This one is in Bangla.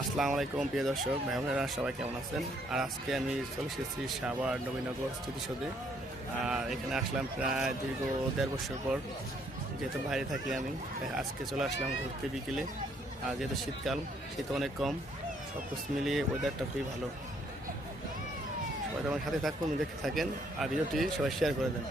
আসসালামু আলাইকুম প্রিয় দর্শক ভাই বোনেরা, সবাই কেমন আছেন? আর আজকে আমি চলে এসেছি সাভার নবীনগর স্মৃতিসৌধে। আর এখানে আসলাম প্রায় দীর্ঘ 1.5 বছর পর। যেহেতু বাইরে থাকি আমি, তাই আজকে চলে আসলাম ঘুরতে বিকেলে। আর যেহেতু শীতকাল, শীত অনেক কম, সব কিছু মিলিয়ে ওয়েদারটা খুবই ভালো। সবাই আমার সাথে থাকুন, দেখতে থাকেন আর ভিডিওটি সবাই শেয়ার করে দেন।